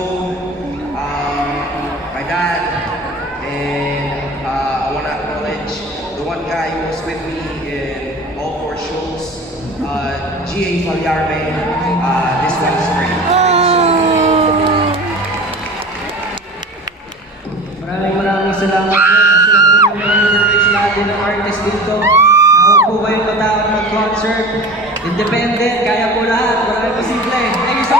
Joe, my dad, and I want to acknowledge the one guy who was with me in all 4 shows, G.A. Falyarme. This one is for you. Maraming salamat po. Gusto ko encourage natin ng artist dito. Huwag po kayong matakot mag-concert. Independent, kaya po lahat. Maraming posible. Thank you so much.